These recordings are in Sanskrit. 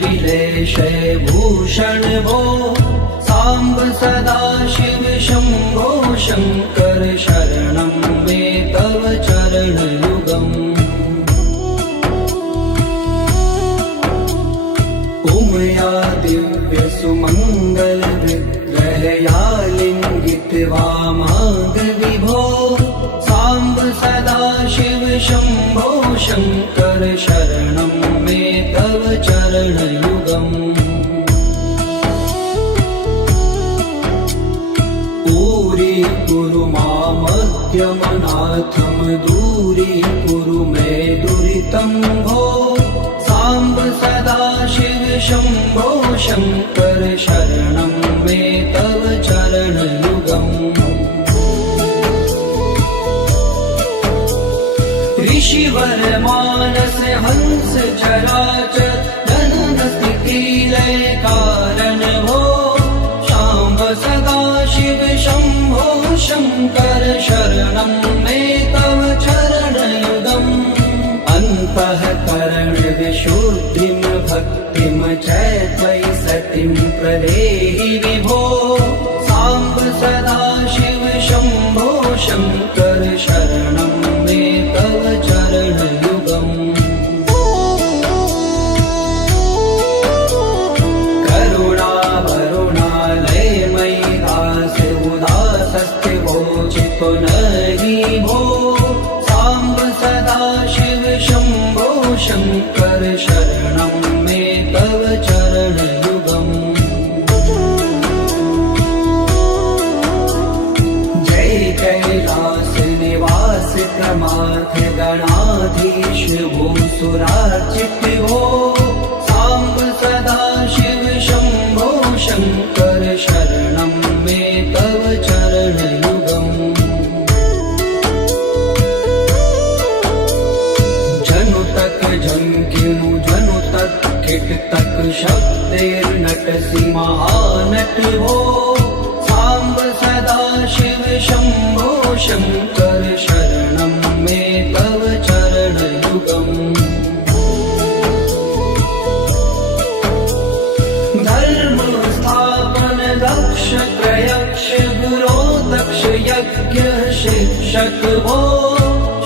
बिलेशय भूषण भो साम्ब सदा शिव शम्भो शङ्कर शरणं मे तव चरणयुगम् उमया दिव्य सुमङ्गल विग्रहया लिङ्गित वामाङ्ग विभो साम्ब सदा शिव शम्भो शङ्कर शरणं मे तव चरणयुगम् दूरी मामद्यमनाथं दूरी कुरु मे दुरितं भो साम्ब सदा शिव शम्भो शङ्कर शरणं मे तव चरणयुगम् ऋषिवर मानस हंस चराचर जनन स्थिति लय कारण भो शाम्ब सदा शिव शम्भो शङ्कर शरणं मे तव चरणयुगम् अन्तःकरण विशुद्धिं भक्तिं चैत्वयि सतिं प्रदेहि विभो साम्ब सदा शिव शम्भो शङ्कर शरणं मे तव चरणयुगम् करुणा वरुणालयमयि दास उदासस्थिवोचितो नहि भो साम्ब सदा शिव शम्भो शङ्कर शरणं मे तव चरणयुगम् जय कैलास निवास प्रमाथ गणाधीश भूसुरार्चित भो साम्ब सदा शिव शम्भो शङ्कर शरणं मे तव चरणयुगम् जनुतक झंकिनु जनुतक किटतक शब्दैर्नटसि महानट भो साम्ब सदा शिव शम्भो शङ्कर शरणं मे तव चरणयुगम् धर्म स्थापन दक्ष त्रयक्ष गुरो दक्ष यज्ञ शिक्षक भो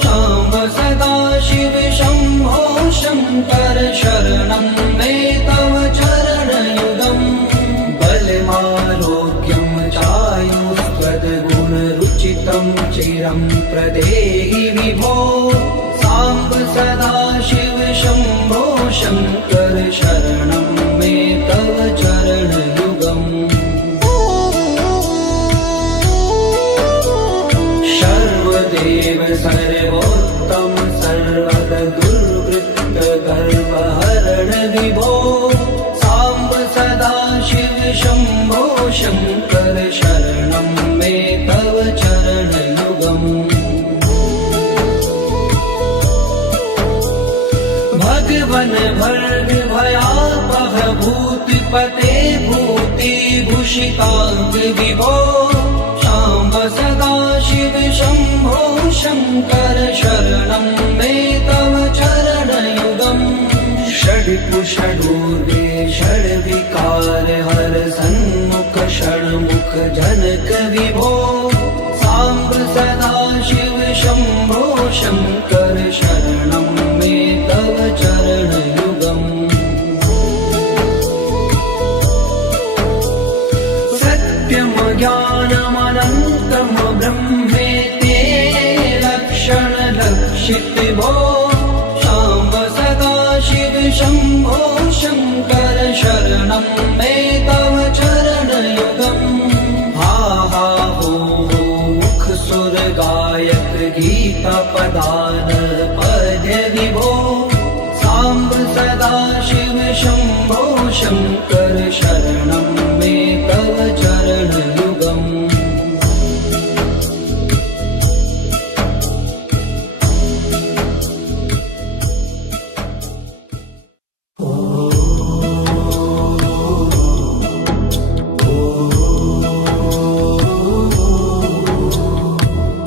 शाम्ब सदा शिव शम्भो शङ्कर शरणं मे तव चरणयुगम् बलमारोग्यं चायुस्त्वद्गुणरुचितं चिरं प्रदेहि विभो साम्ब सदा शिव शम्भो शङ्कर शरणं मे तव चरणयुगम् सर्वदेव सर्वोत्तम सर्वद दुर्वृत्त गर्वहरण विभो साम्ब सदा शिव शम्भो शङ्कर शरणं मे तव चरणयुगम् भगवन भर्ग भयापह भूतिपते भूतिभूषिताङ्ग विभो शाम्ब सदा शिव शम्भो शङ्कर शरणं मे तव चरणयुगम् षड्कुषडूर्वे षड्विकार हर सन्मुख षण्मुख जनक विभो साम्ब सदा शिव शम्भो शङ्कर शरणं मे तव चरणयुगम् सत्यं ज्ञानमनन्तं ब्रह्मेते लक्षण लक्षित भो शाम्ब सदा शिव शम्भो शङ्कर शरणं मे तव चरणयुगम् हा हा हो मुख सुर गायक गीता पदान पद्य विभो साम्ब सदा शिव शम्भो शङ्कर शरणं मे तव चरणयुगम्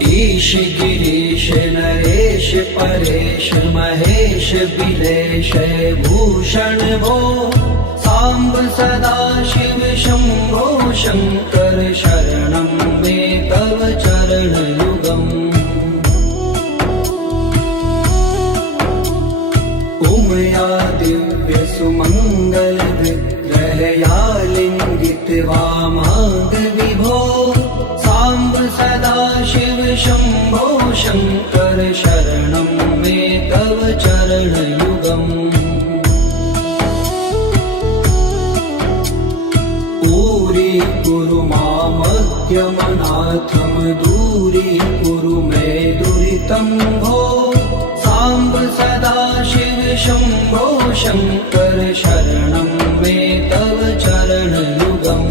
ईश गिरीश नरेश परेश महेश बिलेश भूषण भो सदा शिव शम्भो शङ्कर शरणं मे तव चरणयुगम् उमया दिव्य सुमङ्गल विग्रहया लिङ्गित वामाङ्ग विभो साम्ब सदा शिव शम्भो शङ्कर शरणं मे तव चरणयुगम् कुरु मामद्यमनाथं दूरीकुरु मे दुरितं भो साम्ब सदा शिव शम्भो शङ्कर शरणं मे तव चरणयुगम्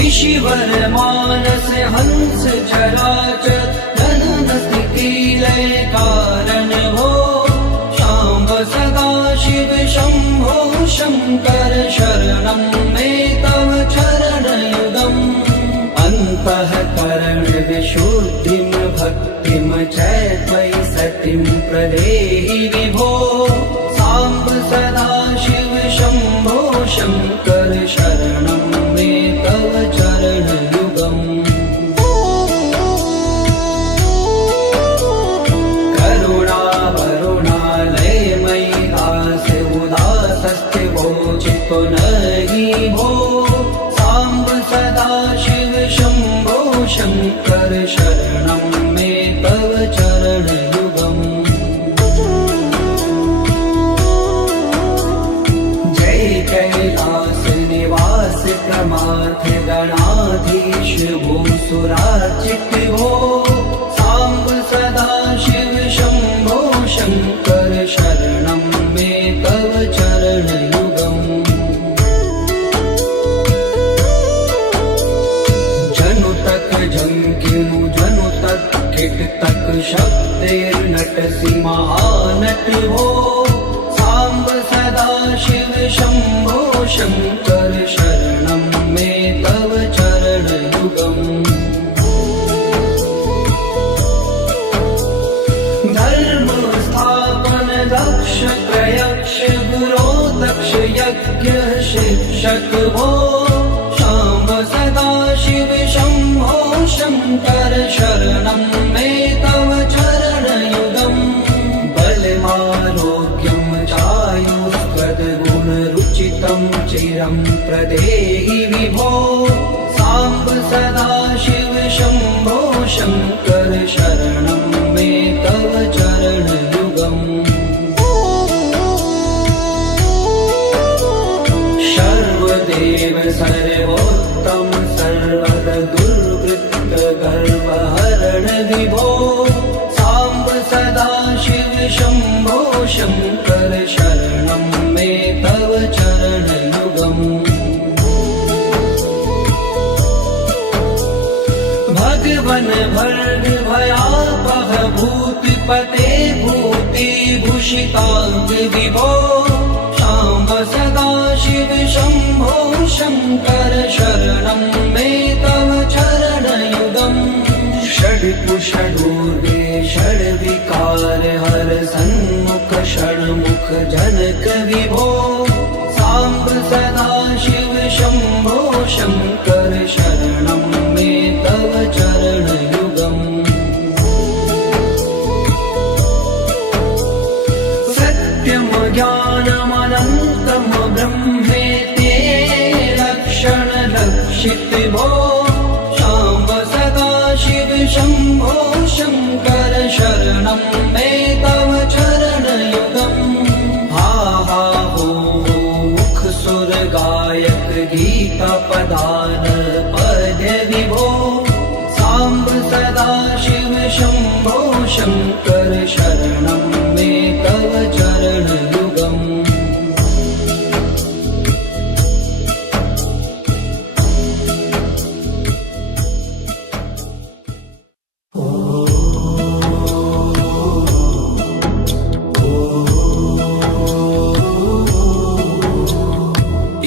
ऋषिवर मानस हंस चराचर जनन स्थिति लय कारण भो शाम्ब सदा शिव शम्भो शङ्कर शरणं मे तव चरणयुगम् अन्तःकरण विशुद्धिं भक्तिं च त्वयि सतिं प्रदेहि विभो साम्ब सदा शिव शम्भो शङ्कर शरणं मे तव चरणयुगम् नहि भो साम्ब सदा शिव शम्भो शङ्कर शरणं मे तव चरणयुगम् जय कैलास निवास प्रमाथ गणाधीश भूसुरार्चित भो साम्ब सदा शिव शम्भो शङ्कर शरणं मे तव चरणयुगम् तक शब्देर्नटसि महानट भो साम्ब सदा शिव शम्भो शङ्कर शरणं मे तव चरणयुगम् धर्म स्थापन दक्ष प्रयक्ष गुरो दक्ष यज्ञ शिक्षक भो शाम्ब सदा शिव शम्भो शङ्कर शरणं मे तव चरणयुगम् बलमारोग्यं चायुष्पदगुणरुचितं चिरं प्रदेहि विभो साम्ब सदा शिव शम्भो शङ्कर शरणं मे तव चरणयुगम् सर्वदेव सर्वोत्तम सर्वद दुर्वृत्त गर्वहरण विभो साम्ब सदा शिव शम्भो शङ्कर शरणं मे तव चरणयुगम् भगवन् भर्ग भयापह भूतिपते भूतिभूषिताङ्ग विभो साम्ब सदा शिव शम्भो शङ्कर शरणं मे तव चरणयुगम् षड्कुषडूर्गे षड्विकार हर सन्मुख षण्मुख जनक विभो साम्ब सदा शिव शम्भो शङ्कर शरणं मे तव चरणयुगम् सत्यं ज्ञानमनन्तं ब्रह्मेते लक्षणलक्षित भो शाम्ब सदा शिव शम्भो शङ्कर शरणं मे तव चरणयुगम् हा हा हो मुख सुर गायक गीता पदान पद विभो साम्ब सदा शिव शम्भो शङ्कर शरणं मे तव चरणयुगम्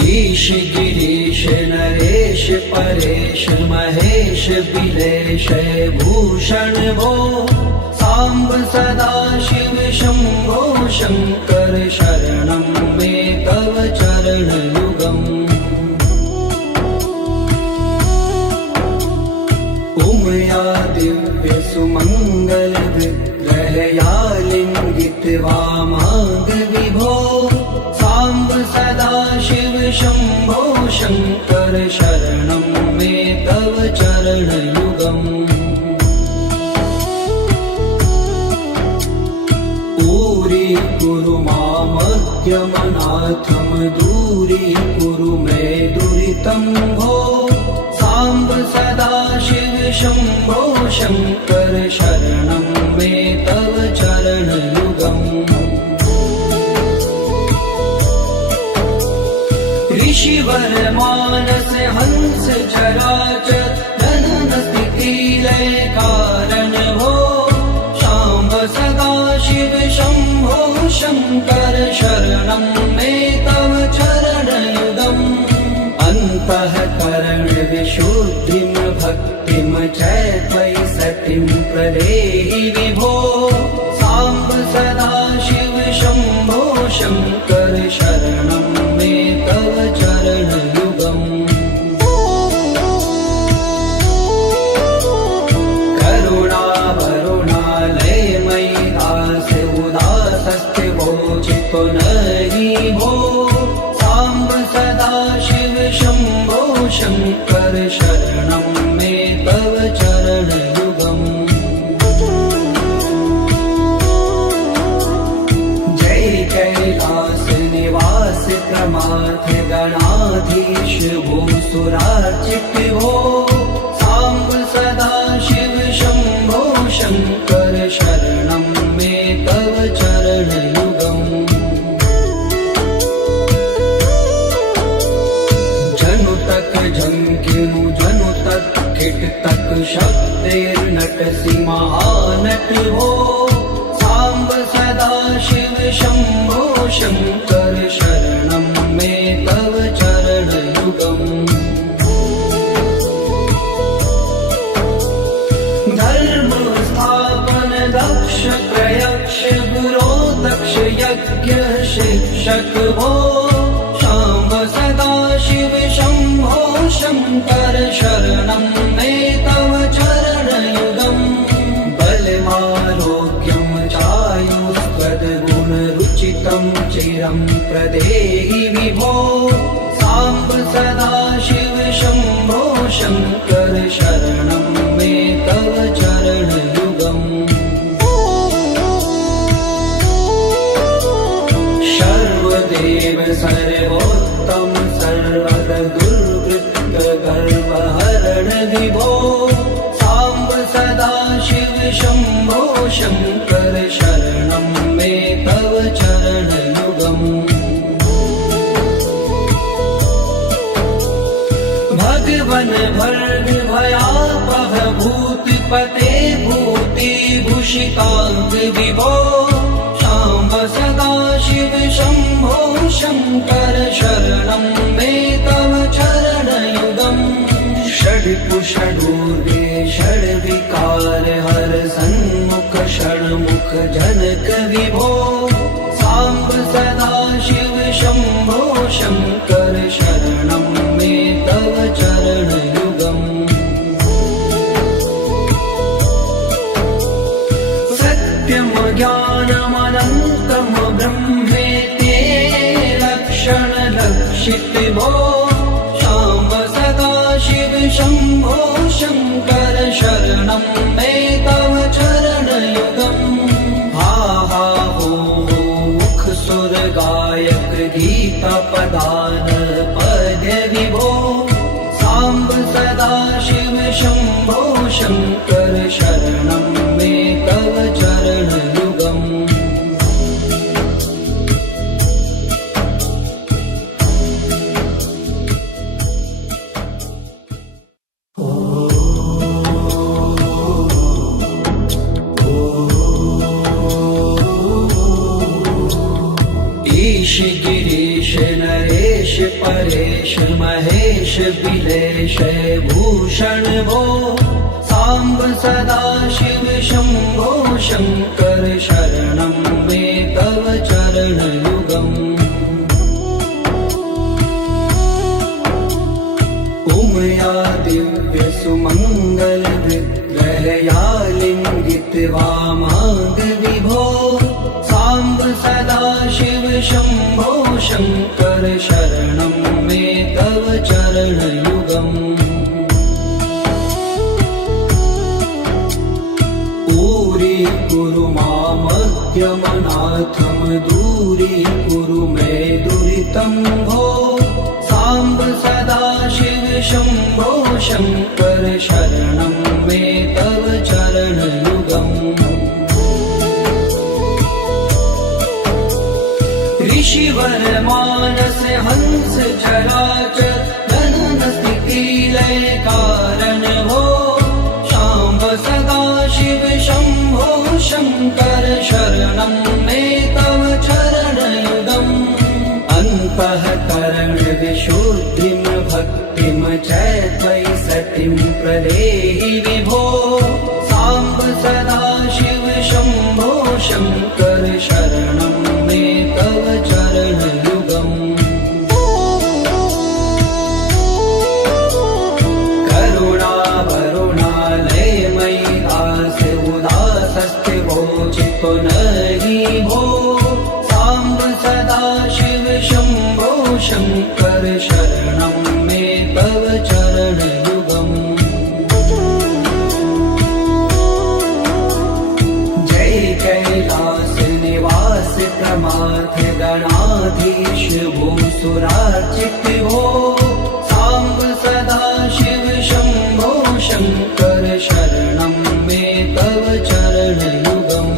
ईश गिरीश नरेश परेश महेश बिलेश भूषण भो साम्ब सदा शिव शम्भो शङ्कर शरणं मे तव चरणयुगम् उमया दिव्य सुमङ्गल विग्रहया लिङ्गित वामाङ्ग विभो साम्ब सदा शिव शम्भो शङ्कर शरणं मे तव चरणयुगम् कुरु मामद्यमनाथं दूरीकुरु मे दुरितं भो साम्ब सदा शिव शम्भो शङ्कर शरणं मे तव चरणयुगम् ऋषिवर मानस हंस चराचर जनन स्थिति लय कारण भो शाम्ब सदा शिव शम्भो शङ्कर शरणं मे तव चरणयुगम् अन्तःकरण विशुद्धिं भक्तिं च त्वयि सतिं प्रदेहि विभो साम्ब सदा शिव शम्भो शङ्कर शरणं मे तव चरणयुगम् नहि भो साम्ब सदा शिव शम्भो शङ्कर शरणं मे तव चरणयुगम् जय कैलास निवास प्रमाथ गणाधीश भूसुरार्चित भो साम्ब सदा शिव शम्भो शङ्कर शरणं मे तव चरणयुगम् झंकिनु जनु तक खिट तक शब्देर्नट महानट हो साम्ब सदा शिव शम्भो शङ्कर शरणं मे तव चरणयुगम् धर्म स्थापन दक्ष प्रयक्ष गुरो दक्ष यज्ञ शिक्षक हो शाम्ब सदा शिव शम्भो शङ्कर शरणं मे तव चरणयुगम् बलमारोग्यं चायुष्पदगुणरुचितं चिरं प्रदेहि विभो साम्ब सदा शिव शम्भो शङ्कर शरणं मे तव चरणयुगम् सर्वदेव सर्वोत्तम सर्वद दुर्वृत्त गर्वहरण विभो साम्ब सदा शिव शम्भो शङ्कर शरणं मे तव चरणयुगम् भगवन भर्ग भयापह भूतिपते भूतिभूषिताङ्ग विभो साम्ब सदा शिव शम्भो शङ्कर शरणं मे तव चरणयुगम् षड्कुषडूर्गे षड्विकार हर सन्मुख षण्मुख जनक विभो साम्ब सदा शिव शम्भो शङ्कर शरणं मे तव चरणयुगम् सत्यं ज्ञानमनन्तं ब्रह्मेते लक्षणलक्षित भो शाम्ब सदा शिव शम्भो शङ्कर शरणं मे तव चरणयुगम् हा हा हो मुख सुर गायक गीता पदान पद्य विभो साम्ब सदा शिव शम्भो शङ्कर शरणं मे तव चरणयुगम् ईश गिरीश नरेश परेश महेश बिलेश भूषण भो साम्ब सदा शिव शम्भो शङ्कर शरणं मे तव चरणयुगम् उमया दिव्य सुमङ्गल विग्रहया लिङ्गित वामाङ्ग विभो साम्ब सदा शिव शम्भो शङ्कर शरणं मे तव चरणयुगम् कुरु मामद्यमनाथं दूरीकुरु मे दुरितं भो साम्ब सदा शिव शम्भो शङ्कर शरणं मे तव चरणयुगम् ऋषिवर मानस हंस चराचर जनन स्थिति लय कारण हो शाम्ब सदा शिव शम्भो शङ्कर शरणं मे तव चरणयुगम् अन्तःकरण विशुद्धिं भक्तिं च त्वयि सतिं प्रदेहि विभो साम्ब सदा शिव शम्भो शङ्कर शरणं मे तव चरणयुगम् चितो नहि भो साम्ब सदा शिव शम्भो शङ्कर शरणं मे तव चरणयुगम् जय कैलास निवास प्रमाथ गणाधीश भूसुरार्चित भो साम्ब सदा शिव शम्भो शङ्कर शरणं मे तव चरणयुगम्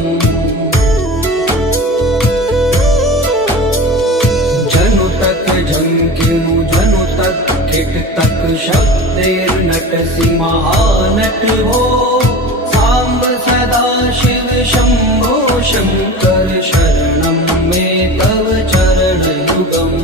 तक शब्दैर्नटसि महानट भो साम्ब सदा शिव शम्भो शङ्कर शरणं मे तव चरणयुगम्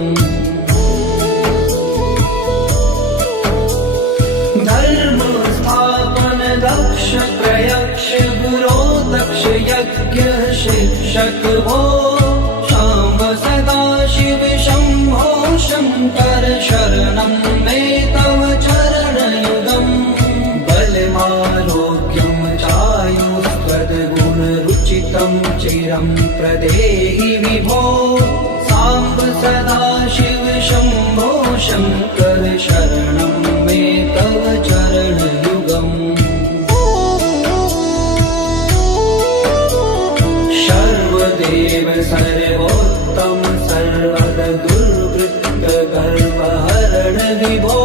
धर्म स्थापन दक्ष प्रयक्ष गुरो दक्ष यज्ञ शिक्षक भो साम्ब सदा शिव शम्भो शङ्कर शरणं मे तव चरणयुगम् बलमारोग्यं चायुस्त्वद्गुणरुचितं चिरं प्रदेहि विभो साम्ब सदा शिव शम्भो शङ्कर शरणं मे तव चरणयुगम् सर्वदेव सर्वोत्तम सर्वद दुर्वृत्त गर्वहरण विभो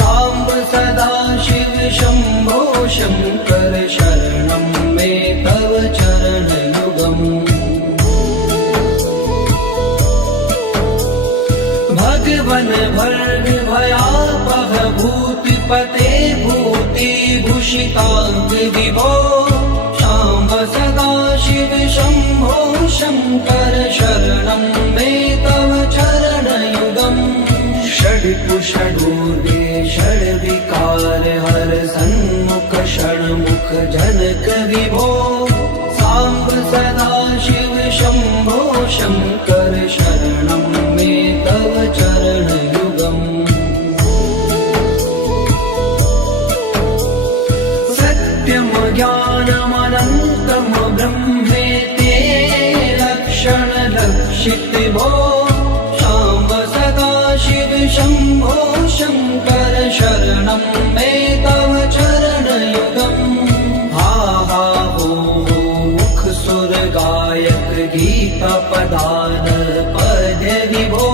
साम्ब सदा शिव शम्भो शङ्कर शरणं मे तव चरणयुगम् भगवन् भर्ग भयापह भूतिपते भूतिभूषिताङ्ग विभो साम्ब सदा शिव शम्भो शङ्कर शरणं मे तव चरणयुगम् षड्कुषडूर्गे षड्विकार हर सन्मुख षण्मुख जनक विभो साम्ब सदा शिव शम्भो शङ्कर शरणं मे तव चरणयुगम् सत्यं ज्ञानमनन्तं ब्रह्मेते लक्षणलक्षित भो साम्ब सदा शिव शम्भो शङ्कर शरणं मे तव चरणयुगम् हा हा हो मुख सुर गायक गीता पदान पद्य विभो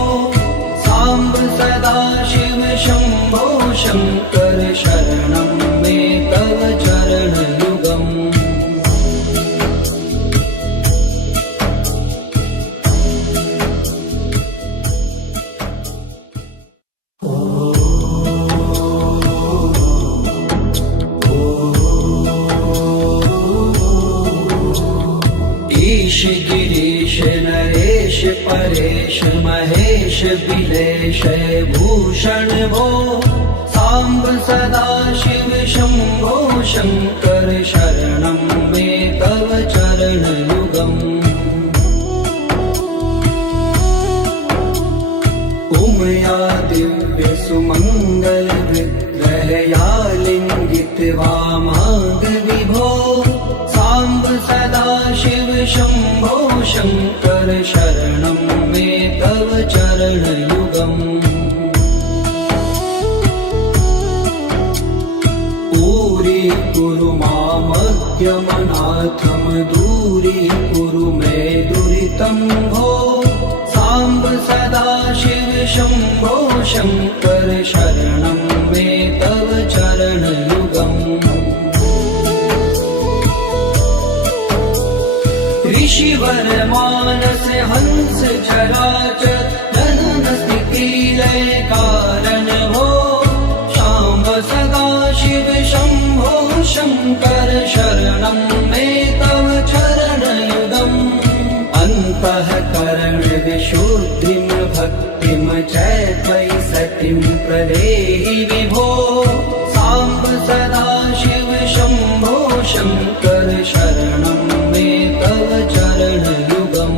साम्ब सदा शिव शम्भो शङ्कर शरणं मे तव चरणयुगम् ईश गिरीश नरेश परेश महेश बिलेश भूषण भो साम्ब सदा शिव शम्भो शङ्कर शरणं मे तव चरणयुगम् उमया दिव्य सुमङ्गल विग्रहया लिङ्गित्वा माग विभो साम्ब सदा शिव शम्भो शङ्कर शरणं मे तव चरणयुगम् कुरु मामज्ञमनाथं दूरीकुरु मे दुरितं भो साम्ब सदा शिव शम्भो शङ्कर शरणं मे तव चरणयुगम् ऋषिवर मानस हंस चराचर जनन स्थिति लय कारण हो शाम्ब सदा शिव शम्भो शङ्कर शरणं मे तव चरणयुगम् अन्तःकरण विशुद्धिं भक्तिं च सतिं प्रदेहि विभो साम्ब सदा शिव शम्भो शङ्कर शरणं मे तव चरणयुगम्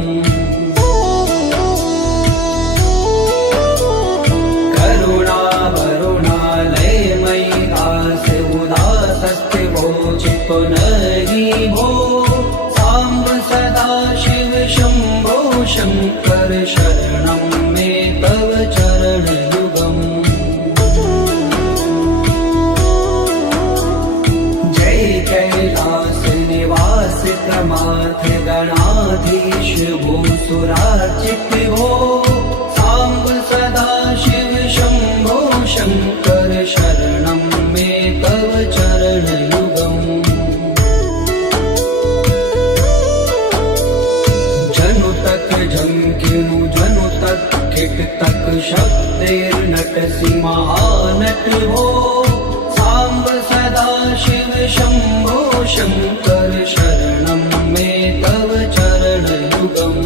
पुनरि भो साम्ब सदा शिव शम्भो शङ्कर शरणं मे तव चरणयुगम् जय कैलास निवास प्रमाथ गणाधीश भूसुरार्चित भो साम्ब सदा शिव शम्भो शङ्कर शरणं मे तव चरणयुगम् जनु तक किट तक शब्दैर्नटसि महानट भो साम्ब सदा शिव शम्भो शङ्कर शरणं मे तव चरणयुगम्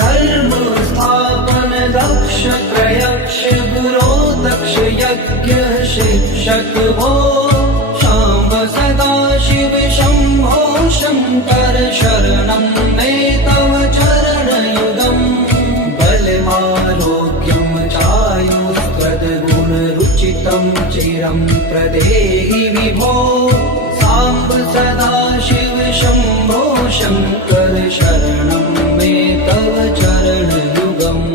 धर्म स्थापन दक्ष प्रयक्ष गुरो दक्ष यज्ञ शिक्षक भो शाम्ब सदा शिव शम्भो शङ्कर शरणं मे तव चरणयुगम् बलमारोग्यं चायुस्त्वद्गुणरुचितं चिरं प्रदेहि विभो साम्ब सदा शिव शम्भो शङ्कर शरणं मे तव चरणयुगम्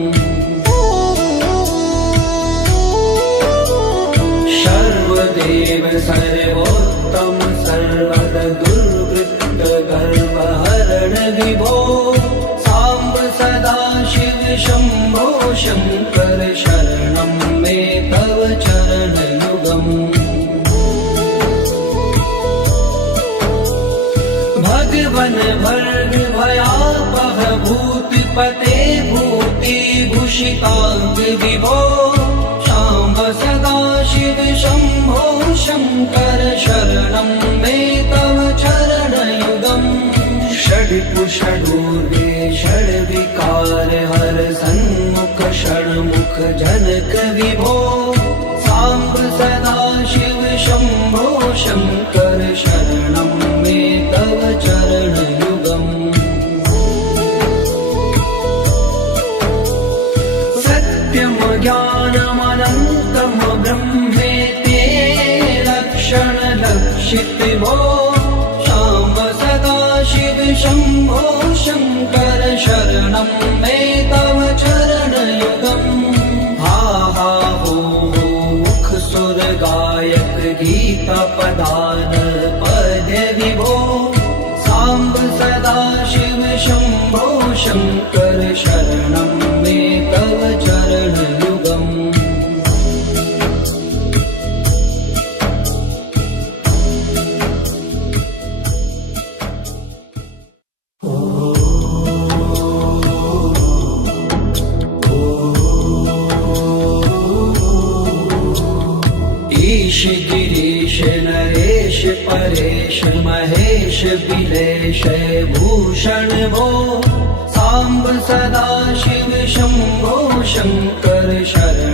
सर्वदेव सर्वोत्तम सर्वद दुर्वृत्त गर्वहरण विभो साम्ब सदा शिव शम्भो शङ्कर शरणं मे तव चरणयुगम् भगवन् भर्ग भयापह भूतिपते भूतिभूषिताङ्ग विभो शाम्ब सदा शिव शम्भो शङ्कर शरणं मे तव चरणयुगम् षड्कुषडूर्वे षड्विकार हर सन्मुख षण्मुख जनक विभो साम्ब सदा शिव शम्भो शङ्कर शरणं मे तव चरणयुगम् सत्यं ज्ञानमनन्तं ब्रह्मेते लक्षणलक्षित भो शाम्ब सदा शिव शम्भो शङ्कर शरणं मे तव चरणयुगम् हा हा हो मुख सुर गायक गीता पदान पद विभो साम्ब सदा शिव शम्भो शङ्कर शरणं मे तव चरणयुगम् ईश गिरीश नरेश परेश महेश बिलेश भूषण भो साम्ब सदा शिव शम्भो शङ्कर शरणं